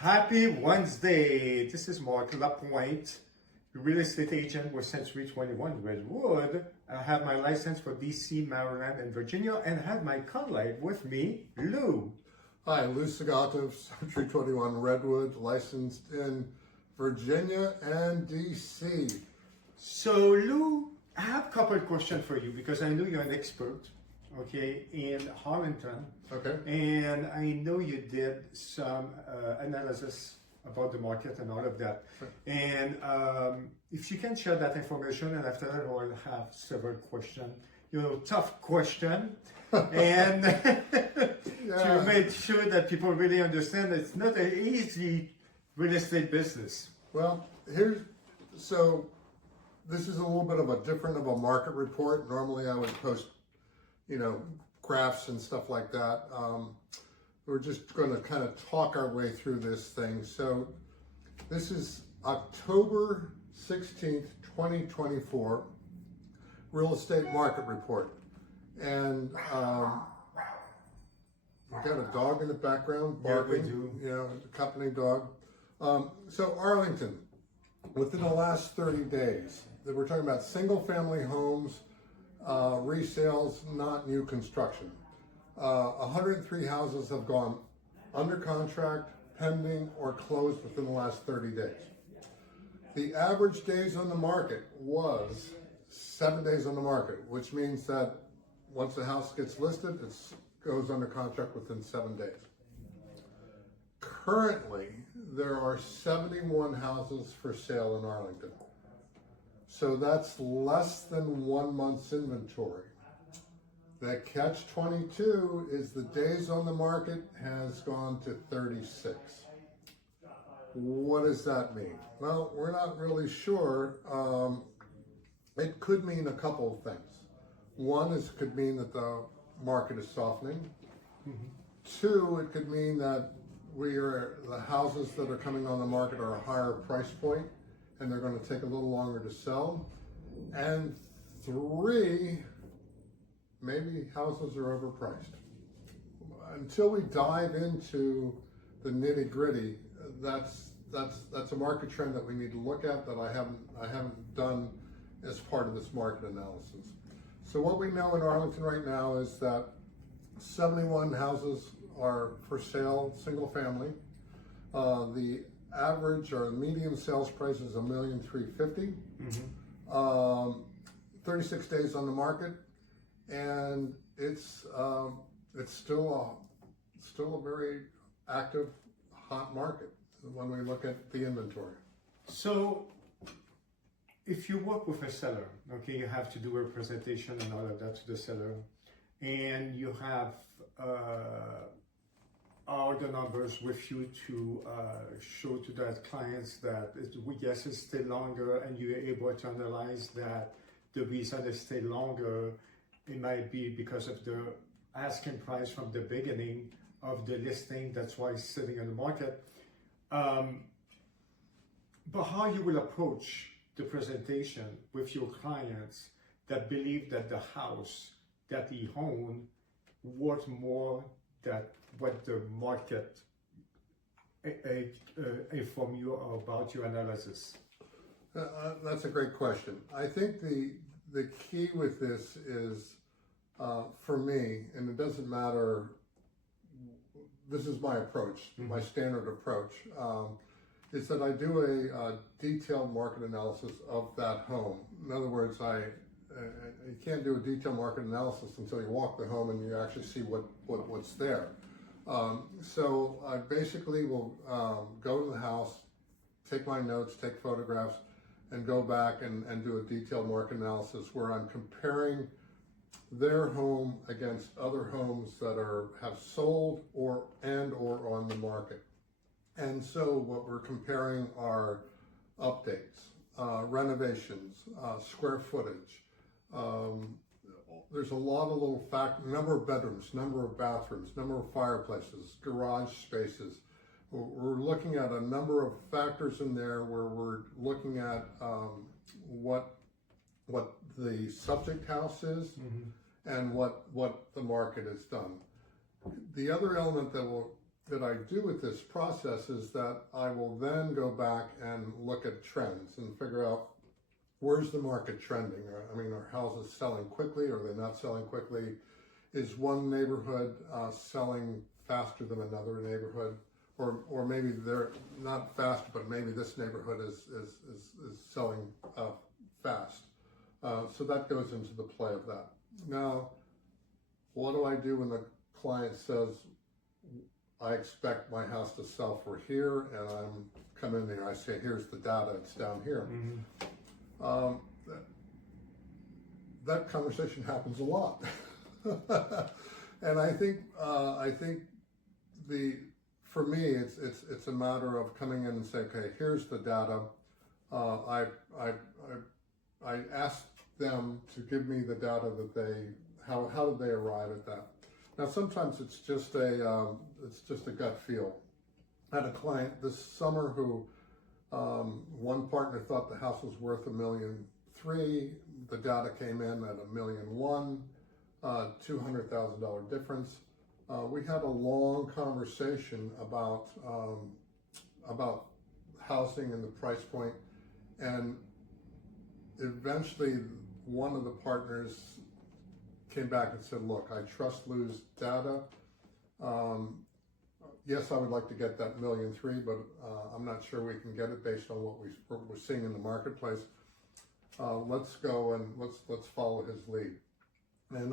Happy Wednesday! This is Marc Lapointe, real estate agent with Century 21 Redwood. I have my license for DC, Maryland, and Virginia, and I have my colleague with me, Lou. Hi, Lou Sagatov, Century 21 Redwood, licensed in Virginia and DC. So, Lou, I have a couple of questions for you because I know you're an expert, okay, in Arlington. Okay. And I know you did some analysis about the market and all of that. Sure. And if you can share that information, and after that, I'll have several questions. Tough question, and to make sure that people really understand that it's not an easy real estate business. Well, this is a little bit of a market report. Normally I would post, graphs and stuff like that. We're just going to kind of talk our way through this thing. So this is October 16th, 2024, real estate market report. And we've got a dog in the background barking, a company dog. So Arlington, within the last 30 days, we're talking about single family homes, resales, not new construction. 103 houses have gone under contract, pending, or closed within the last 30 days. The average days on the market was 7 days on the market, which means that once the house gets listed, it goes under contract within 7 days. Currently, there are 71 houses for sale in Arlington. So that's less than 1 month's inventory. The catch-22 is the days on the market has gone to 36. What does that mean? Well, we're not really sure. It could mean a couple of things. One is it could mean that the market is softening. Mm-hmm. Two, it could mean that the houses that are coming on the market are a higher price point and they're going to take a little longer to sell. And three, maybe houses are overpriced. Until we dive into the nitty gritty, that's a market trend that we need to look at that I haven't done as part of this market analysis. So what we know in Arlington right now is that 71 houses are for sale, single family. The average or median sales price is $1,350,000. Mm-hmm. 36 days on the market, and it's still a very active, hot market when we look at the inventory. So, if you work with a seller, okay, you have to do a presentation and all of that to the seller, and you have all the numbers with you to show to that clients that yes, it stay longer, and you're able to analyze that the reason it stay longer, it might be because of the asking price from the beginning of the listing. That's why it's sitting on the market. But how you will approach the presentation with your clients that believe that the house that he own worth more than what the market inform you about your analysis? That's a great question. I think the key with this is, for me, and it doesn't matter, this is my approach, mm-hmm. my standard approach, is that I do a detailed market analysis of that home. In other words, you can't do a detailed market analysis until you walk the home and you actually see what's there. So I basically will go to the house, take my notes, take photographs, and go back and do a detailed market analysis where I'm comparing their home against other homes that have sold or on the market. And so what we're comparing are updates, renovations, square footage. There's a lot of little number of bedrooms, number of bathrooms, number of fireplaces, garage spaces. We're looking at a number of factors in there where we're looking at what the subject house is, mm-hmm. and what the market has done. The other element that I do with this process is that I will then go back and look at trends and figure out where's the market trending. I mean, are houses selling quickly? Are they not selling quickly? Is one neighborhood selling faster than another neighborhood? Or maybe they're not fast, but maybe this neighborhood is selling fast. So that goes into the play of that. Now, what do I do when the client says, I expect my house to sell for here, and I'm come in there, I say, here's the data, it's down here. That conversation happens a lot. And I think for me, it's a matter of coming in and saying, okay, here's the data. I asked them to give me the data that how did they arrive at that? Now sometimes it's just a gut feel. I had a client this summer who one partner thought the house was worth $1.3 million. The data came in at $1.1 million, $200,000 difference. We had a long conversation about housing and the price point, and eventually one of the partners came back and said, look, I trust Lou's data. Yes, I would like to get that $1.3 million, but I'm not sure we can get it based on what we're seeing in the marketplace. Let's go and let's follow his lead. And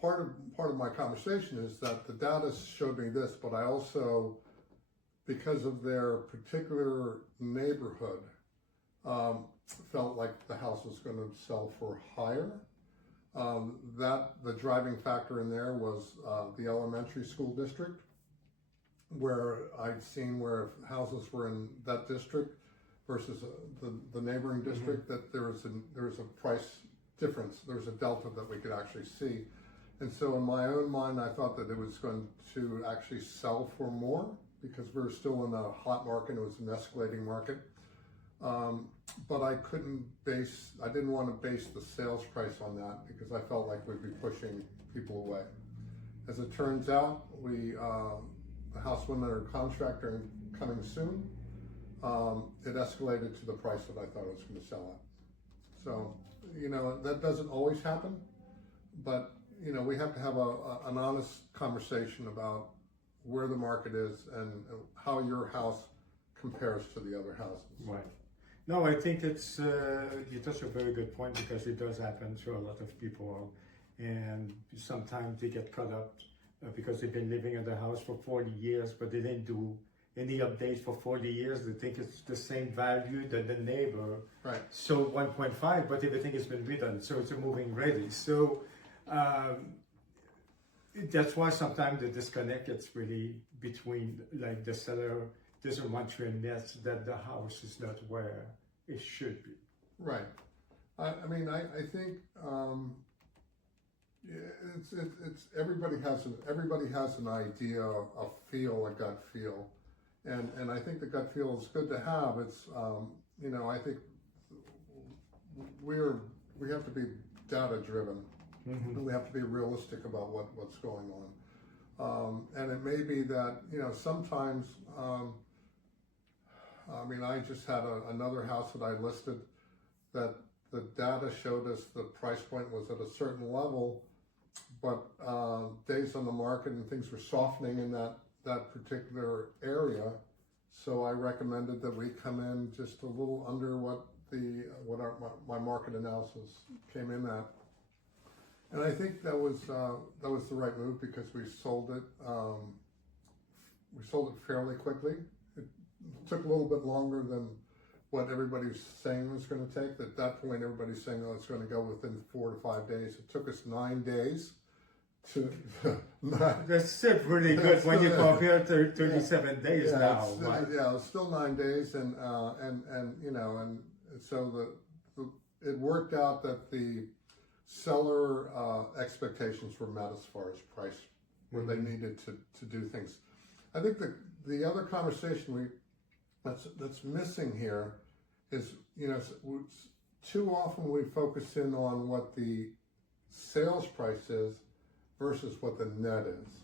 part of my conversation is that the data showed me this, but I also, because of their particular neighborhood, felt like the house was going to sell for higher. That the driving factor in there was the elementary school district, where I'd seen where houses were in that district versus the neighboring district, that there was a price difference. There was a delta that we could actually see. And so in my own mind, I thought that it was going to actually sell for more because we were still in a hot market. It was an escalating market. But I didn't want to base the sales price on that because I felt like we'd be pushing people away. As it turns out, the house went under contract and coming soon. It escalated to the price that I thought it was going to sell at. So, that doesn't always happen, but, we have to have an honest conversation about where the market is and how your house compares to the other houses. Right. No, I think it's you touch a very good point because it does happen to a lot of people, and sometimes they get caught up because they've been living in the house for 40 years, but they didn't do any updates for 40 years. They think it's the same value that the neighbor sold 1.5, but everything has been redone, so it's a moving ready. So that's why sometimes the disconnect is really between, like, the seller doesn't want to admit that the house is not where it should be. Right. I think it's everybody has an idea, a feel, a gut feel, and I think the gut feel is good to have. It's I think we have to be data driven. And we have to be realistic about what's going on. And it may be that, sometimes, I just had another house that I listed that the data showed us the price point was at a certain level, but days on the market and things were softening in that particular area. So I recommended that we come in just a little under what my market analysis came in at. And I think that was the right move because we sold it fairly quickly. It took a little bit longer than what everybody was saying it was going to take. At that point, everybody's saying, it's going to go within 4 to 5 days. It took us 9 days to. That's still pretty good when you compare to 37 days now. Right? Yeah, it's still 9 days, and so it worked out that the seller expectations were met as far as price, where they needed to do things. I think the other conversation that's missing here is, too often we focus in on what the sales price is versus what the net is.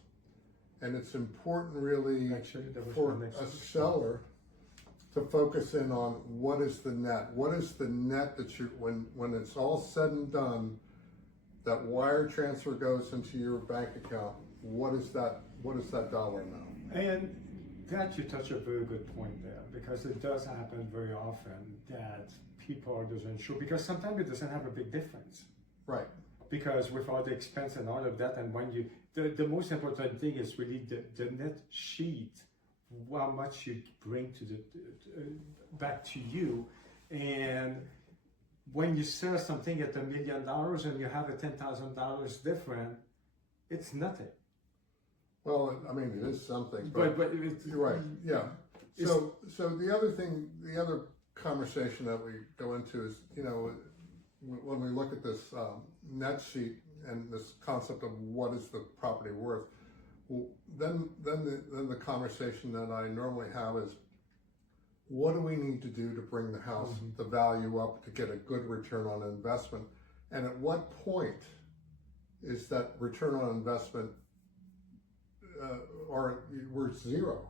And it's important really Actually, that was for my next a question. seller to focus in on what is the net. What is the net that you, when it's all said and done, that wire transfer goes into your bank account, what is that dollar amount? And that you touch a very good point there, because it does happen very often that people are unsure, because sometimes it doesn't have a big difference. Right. Because with all the expense and all of that, and when you, the most important thing is really the net sheet, how much you bring to the back to you. And when you sell something at $1 million and you have a $10,000 different, it's nothing. Well, I mean, it is something, But it's, you're right, yeah. So the other conversation that we go into is, you know, when we look at this net sheet and this concept of what is the property worth, well, then the conversation that I normally have is, what do we need to do to bring the house, the value up, to get a good return on investment? And at what point is that return on investment or we're zero?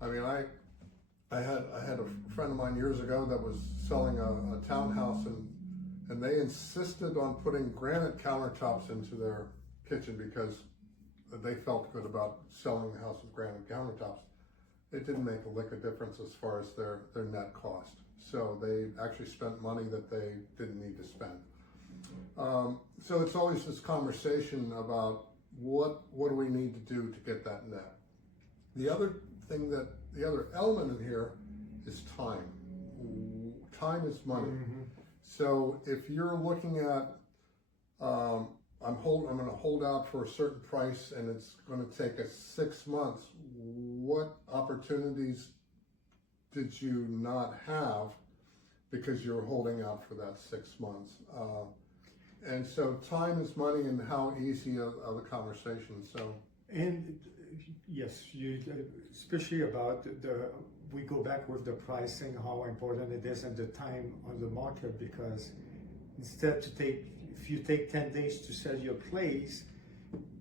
I mean, I had a friend of mine years ago that was selling a townhouse, and they insisted on putting granite countertops into their kitchen because they felt good about selling the house with granite countertops. It didn't make a lick of difference as far as their net cost. So they actually spent money that they didn't need to spend. So it's always this conversation about what do we need to do to get that net. The other element in here is time. Time is money. So if you're looking at, I'm going to hold out for a certain price and it's going to take us 6 months, what opportunities did you not have because you're holding out for that 6 months? And so time is money, and how easy are the conversations. So, and yes, you especially about we go back with the pricing, how important it is, and the time on the market, because if you take 10 days to sell your place,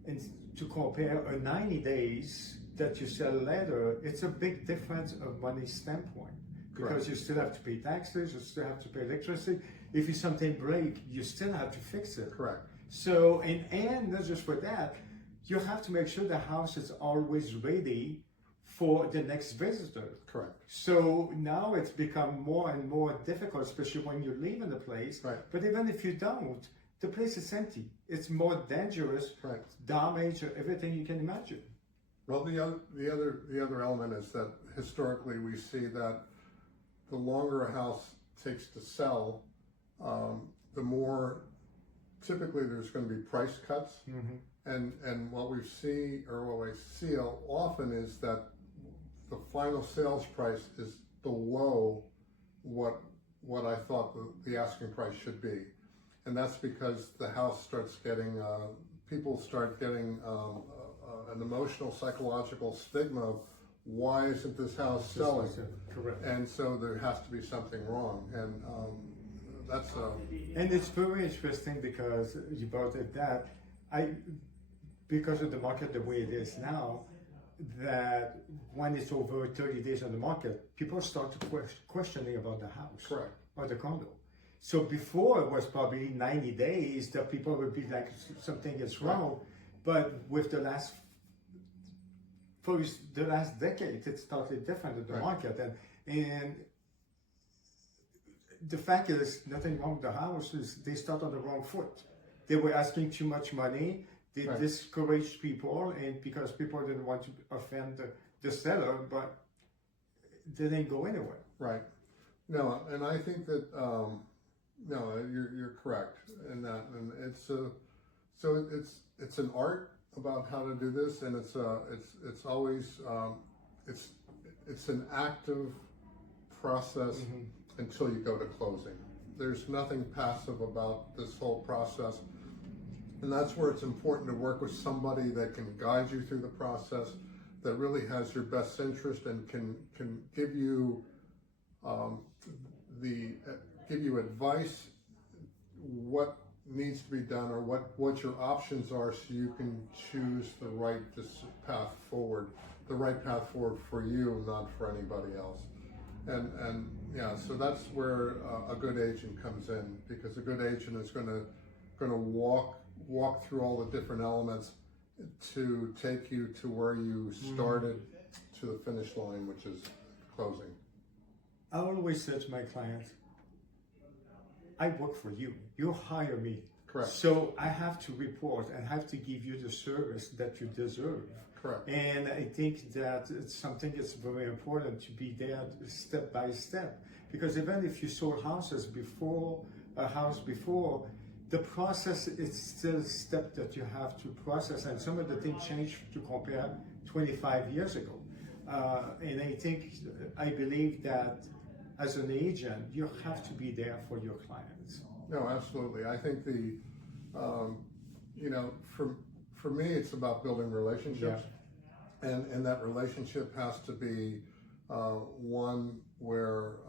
and to compare a 90 days that you sell later, it's a big difference of money standpoint. Because correct. you still have to pay taxes, you still have to pay electricity. If you something break, you still have to fix it. Correct. So, and not just for that, you have to make sure the house is always ready for the next visitor. Correct. So now it's become more and more difficult, especially when you leave in the place. Right. But even if you don't, the place is empty. It's more dangerous, Right. damage, everything you can imagine. Well, the other element is that historically we see that the longer a house takes to sell, the more typically there's going to be price cuts. And what we see often is that the final sales price is below what I thought the asking price should be. And that's because the house starts getting, people start getting an emotional, psychological stigma of, why isn't this house selling? Correct. And so there has to be something wrong. And that's... And it's very interesting because you brought it that, because of the market the way it is now, that when it's over 30 days on the market, people start to questioning about the house. Correct. Or the condo. So before it was probably 90 days that people would be like, something is wrong. But with the last decade, it started different in the market. And the fact is, nothing wrong with the house, is they start on the wrong foot. They were asking too much money. They discouraged people, and because people didn't want to offend the seller, but they didn't go anywhere. Right. No, and I think that no, you're correct in that, and it's an art about how to do this, and it's always it's an active process until you go to closing. There's nothing passive about this whole process. And that's where it's important to work with somebody that can guide you through the process, that really has your best interest and can give you give you advice, what needs to be done, or what your options are, so you can choose the right path forward, the right path forward for you, not for anybody else. And yeah, so that's where a good agent comes in, because a good agent is going to walk through all the different elements to take you to where you started, to the finish line, which is closing. I always say to my clients, I work for you. You hire me. Correct. So I have to report and have to give you the service that you deserve. Correct. And I think that it's something that's very important to be there step by step. Because even if you sold houses before, the process is still a step that you have to process. And some of the things change to compare 25 years ago. And I believe that as an agent, you have to be there for your clients. No, absolutely. I think for me, it's about building relationships, and that relationship has to be one where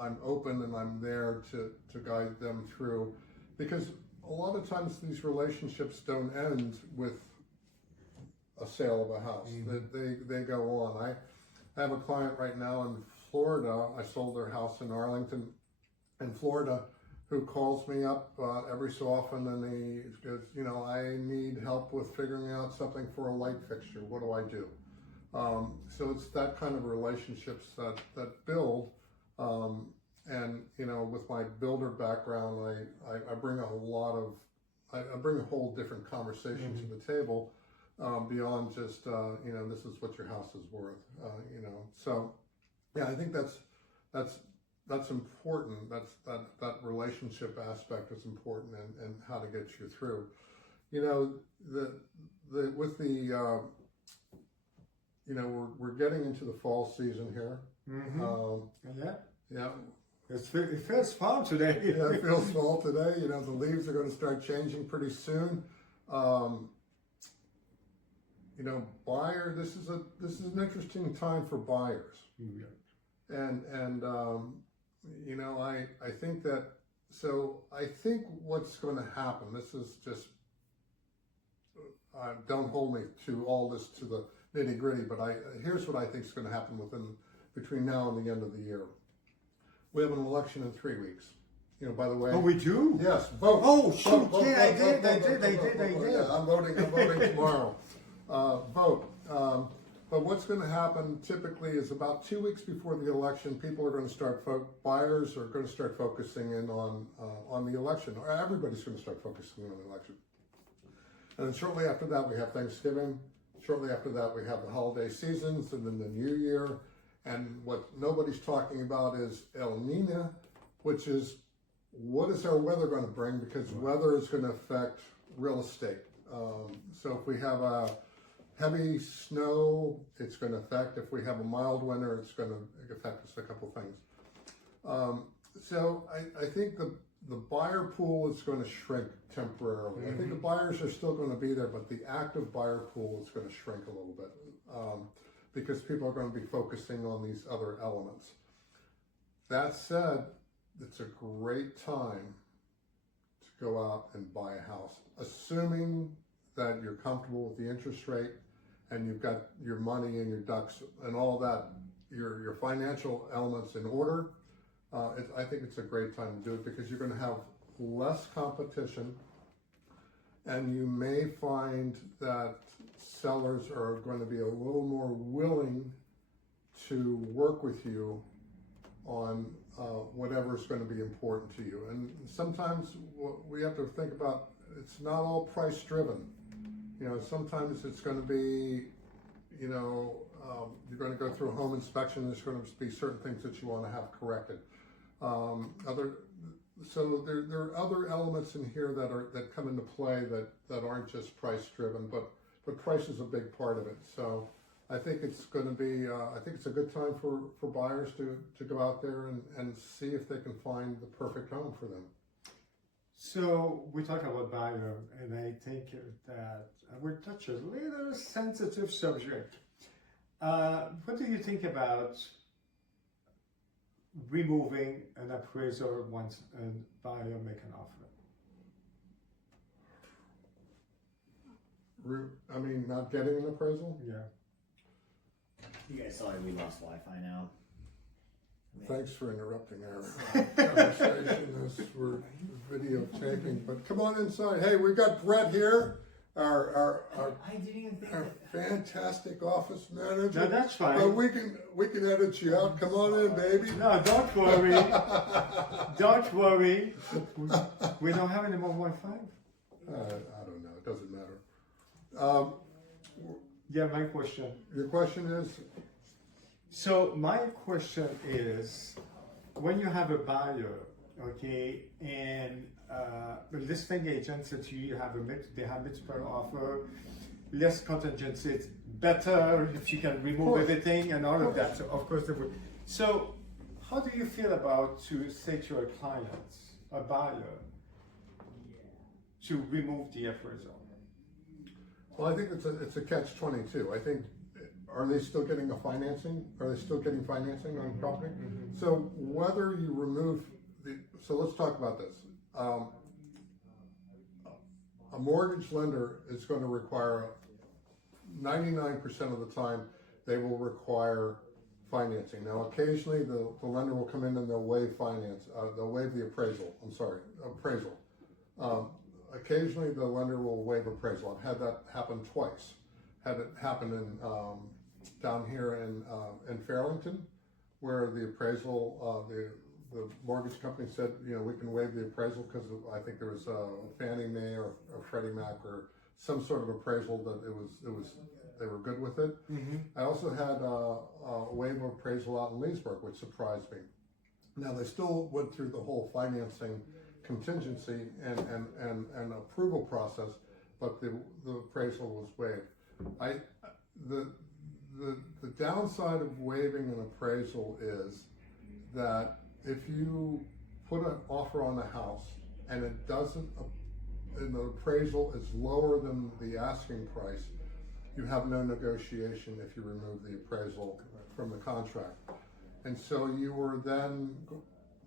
I'm open and I'm there to guide them through, because a lot of times these relationships don't end with a sale of a house. They go on. I have a client right now in Florida. I sold their house in Arlington, in Florida, who calls me up every so often, and he goes, I need help with figuring out something for a light fixture. What do I do? So it's that kind of relationships that build. And with my builder background, I bring I bring a whole different conversation to the table, beyond just this is what your house is worth. So yeah, I think that's important. That relationship aspect is important, and how to get you through. We're getting into the fall season here. Yeah. It feels fall today. Yeah, it feels fall today. The leaves are going to start changing pretty soon. This is an interesting time for buyers. And I think that, I think what's going to happen, this is just, don't hold me to all this to the nitty gritty, but here's what I think is going to happen between now and the end of the year. We have an election in 3 weeks. By the way. Oh, we do? Yes, vote. Oh, shoot, vote, yeah, vote, I did. Yeah, I'm voting tomorrow. Vote. But what's going to happen typically is about 2 weeks before the election, people are going to start, buyers are going to start focusing in on the election, or everybody's going to start focusing on the election. And then shortly after that, we have Thanksgiving. Shortly after that, we have the holiday seasons, and then the New Year. And what nobody's talking about is El Nino, which is, what is our weather going to bring? Because weather is going to affect real estate. So if we have a heavy snow, it's going to affect. If we have a mild winter, it's going to affect us a couple things. So I think the buyer pool is going to shrink temporarily. I think the buyers are still going to be there, but the active buyer pool is going to shrink a little bit, because people are going to be focusing on these other elements. That said, it's a great time to go out and buy a house, assuming that you're comfortable with the interest rate and you've got your money and your ducks and all that, your financial elements in order. I think it's a great time to do it, because you're going to have less competition, and you may find that sellers are going to be a little more willing to work with you on whatever is going to be important to you. And sometimes we have to think about, it's not all price driven. Sometimes it's going to be, you're going to go through a home inspection. There's going to be certain things that you want to have corrected. So there are other elements in here that come into play that aren't just price driven, but price is a big part of it. So I think it's going to be, I think it's a good time for buyers to go out there and see if they can find the perfect home for them. So we talk about buyer, and I think that we'll touch a little sensitive subject. What do you think about removing an appraiser once a buyer make an offer? not getting an appraisal? Yeah. You guys saw we lost Wi-Fi now. Thanks for interrupting our conversation as we're videotaping. But come on inside. Hey, we've got Brett here, our I didn't even think our that. fantastic office manager. No, that's fine. But we can edit you out. Come on in, baby. No, don't worry. Don't worry. We don't have any more Wi-Fi. I don't know. It doesn't matter. Yeah, my question. Your question is? So my question is, when you have a buyer, okay, and the listing agent said to you, they have multiple offer, less contingency, it's better if you can remove everything and all of that. So of course they would. So how do you feel about to say to a client, a buyer, to remove the appraisal? Well, I think it's a catch-22. I think, are they still getting financing? Are they still getting financing on property? Mm-hmm. So whether you remove so let's talk about this. A mortgage lender is going to require 99% of the time they will require financing. Now, occasionally the lender will come in and they'll waive they'll waive the appraisal. Appraisal. Occasionally the lender will waive appraisal. I've had that happen twice. Had it happen in down here in Arlington, where the appraisal, the mortgage company said, we can waive the appraisal because I think there was a Fannie Mae or Freddie Mac or some sort of appraisal that they were good with it. Mm-hmm. I also had a waiver appraisal out in Leesburg, which surprised me. Now they still went through the whole financing contingency and approval process, but the appraisal was waived. The downside of waiving an appraisal is that if you put an offer on a house and it doesn't, and the appraisal is lower than the asking price, you have no negotiation if you remove the appraisal from the contract. And so you were then,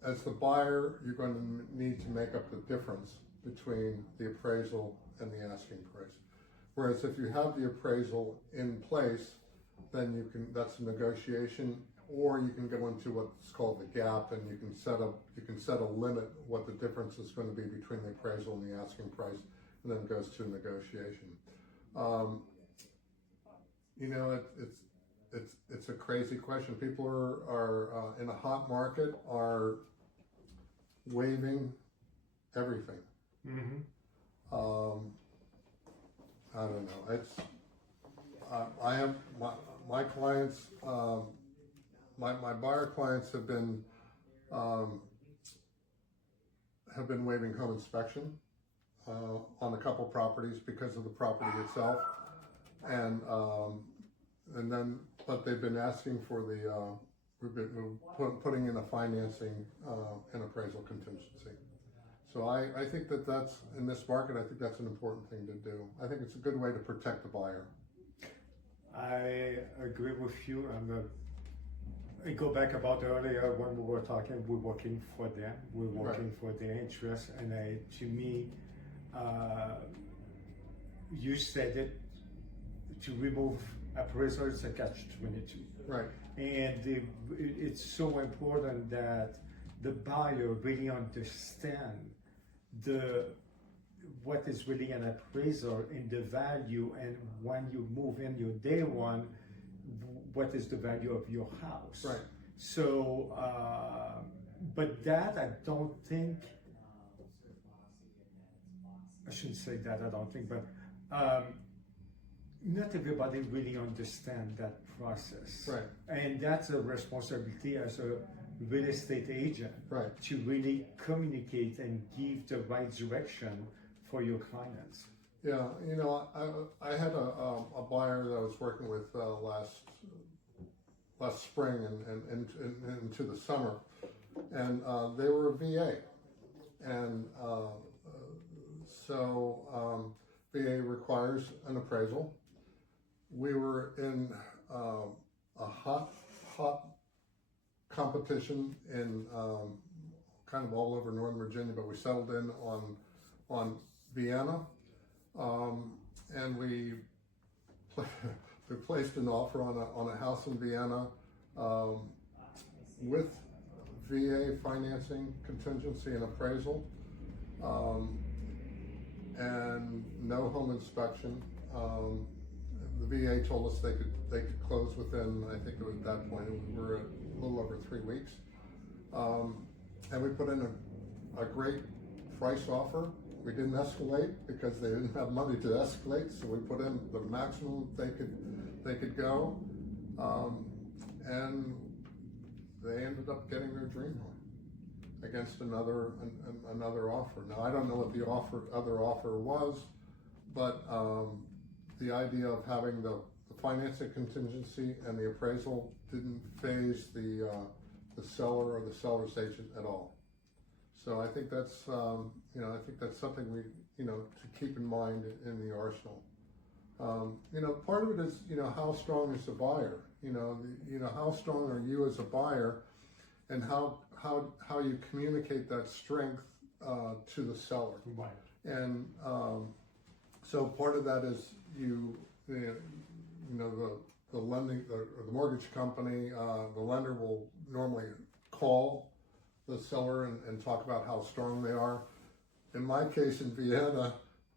as the buyer, you're going to need to make up the difference between the appraisal and the asking price. Whereas if you have the appraisal in place, then that's a negotiation, or you can go into what's called the gap, and you can set a limit what the difference is going to be between the appraisal and the asking price, and then it goes to negotiation. It's a crazy question. People are in a hot market are waiving everything. Mm-hmm. I don't know. I have my clients. My buyer clients have been waiving home inspection on a couple properties because of the property itself, but they've been asking for we've been putting in a financing and appraisal contingency. So I think that's in this market. I think that's an important thing to do. I think it's a good way to protect the buyer. I agree with you. I go back about earlier when we were talking. We're working for them. We're working for their interests. And to me, you said it. To remove appraisal, it's a catch-22. Right. And it's so important that the buyer really understand what is really an appraisal and the value, and when you move in your day one, what is the value of your house. Right. So, but that I don't think, I shouldn't say that, I don't think, but not everybody really understands that process. Right. And that's a responsibility as a real estate agent, right, to really communicate and give the right direction for your clients. Yeah, I had a buyer that I was working with last spring and into the summer, and they were a VA, and so VA requires an appraisal. We were in a hot competition in kind of all over Northern Virginia, but we settled in on Vienna, and we placed an offer on a house in Vienna with VA financing, contingency, and appraisal, and no home inspection. The VA told us they could close within, I think it was at that point, we were at a little over 3 weeks. And we put in a great price offer. We didn't escalate because they didn't have money to escalate, so we put in the maximum they could go, and they ended up getting their dream home against another offer. Now I don't know what the other offer was, but the idea of having the financing contingency and the appraisal didn't faze the seller or the seller's agent at all. So I think that's I think that's something we to keep in mind in the arsenal. Part of it is how strong is the buyer. How strong are you as a buyer, and how you communicate that strength to the seller. Right. And so part of that is the lending, the mortgage company, the lender will normally call the seller and talk about how strong they are. In my case in Vienna,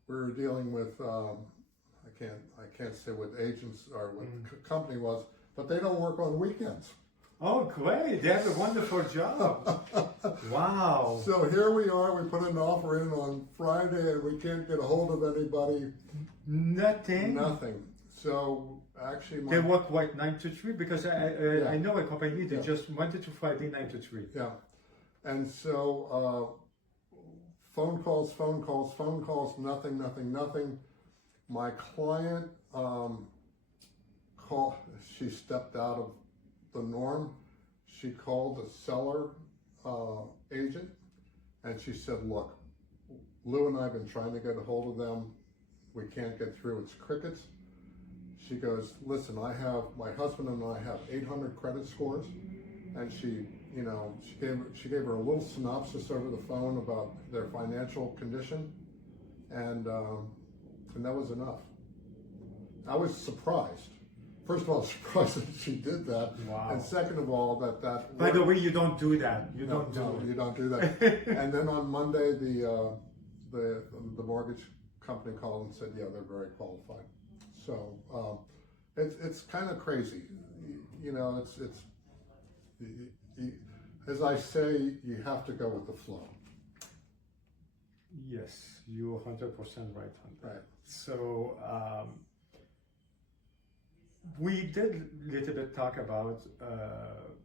we were dealing with I can't say what agents or what the company was, but they don't work on weekends. Oh, great! They have a wonderful job. Wow. So here we are. We put an offer in on Friday, and we can't get a hold of anybody. Nothing. Nothing. So actually, They work what 9 to 3 because I know a company that Yeah. just wanted to Friday 9 to 3. Yeah. And so phone calls, nothing. My client she stepped out of the norm. She called the seller agent, and she said, look, Lou and I have been trying to get a hold of them. We can't get through. It's crickets. She goes, listen, my husband and I have 800 credit scores, and she gave her a little synopsis over the phone about their financial condition, and that was enough. I was surprised. First of all, surprised that she did that, Wow. and second of all, that. By the way, you don't do that. You No, don't do that. And then on Monday, the mortgage company called and said, yeah, they're very qualified. So it's kind of crazy, It's as I say, you have to go with the flow. Yes, you're 100% right on that. Right. So we did a little bit talk about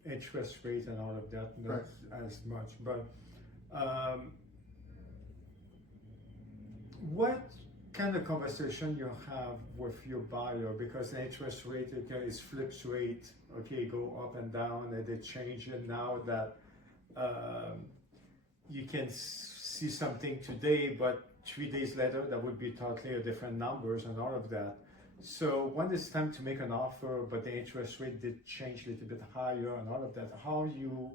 interest rate and all of that, not as much, but what kind of conversation you have with your buyer, because the interest rate is fluctuate, go up and down, and they change it now that you can see something today, but 3 days later that would be totally different numbers and all of that. So when it's time to make an offer, but the interest rate did change a little bit higher and all of that, how you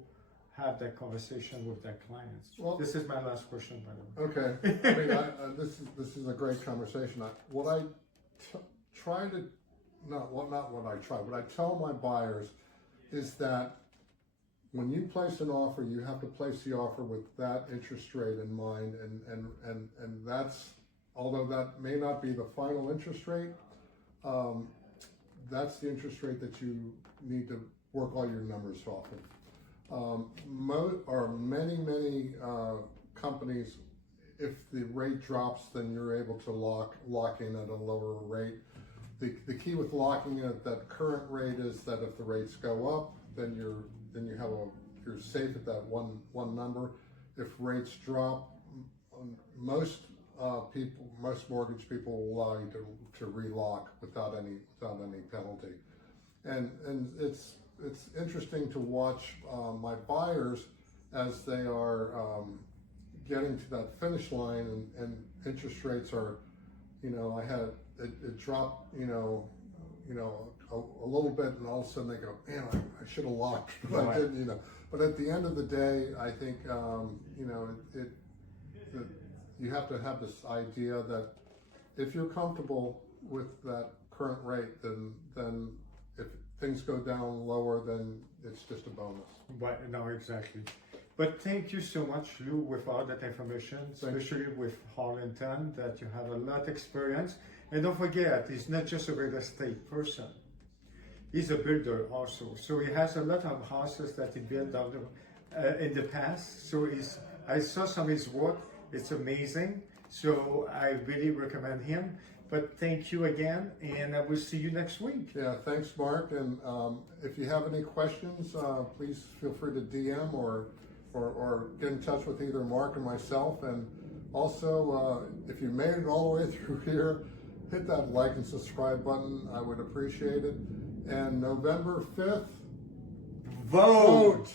have that conversation with their clients? Well, this is my last question, by the way. Okay. I mean, this is a great conversation. What I try to what I tell my buyers is that when you place an offer, you have to place the offer with that interest rate in mind, and that's, although that may not be the final interest rate, that's the interest rate that you need to work all your numbers off of. Many companies, if the rate drops, then you're able to lock in at a lower rate. The key with locking in at that current rate is that if the rates go up, then you're safe at that one number. If rates drop, most mortgage people will allow you to relock without any penalty. And it's interesting to watch my buyers as they are getting to that finish line, and interest rates are, I had it dropped, a little bit, and all of a sudden they go, man, I should have locked, but I didn't, But at the end of the day, I think, you have to have this idea that if you're comfortable with that current rate, then if things go down lower, then it's just a bonus. But no, exactly. But thank you so much, Lou, with all that information, especially with Arlington, that you have a lot of experience. And don't forget, he's not just a real estate person. He's a builder also. So he has a lot of houses that he built down in the past. So I saw some of his work. It's amazing. So I really recommend him. But thank you again, and I will see you next week. Yeah, thanks, Mark. And if you have any questions, please feel free to DM or get in touch with either Mark or myself. And also, if you made it all the way through here, hit that like and subscribe button. I would appreciate it. And November 5th, Vote!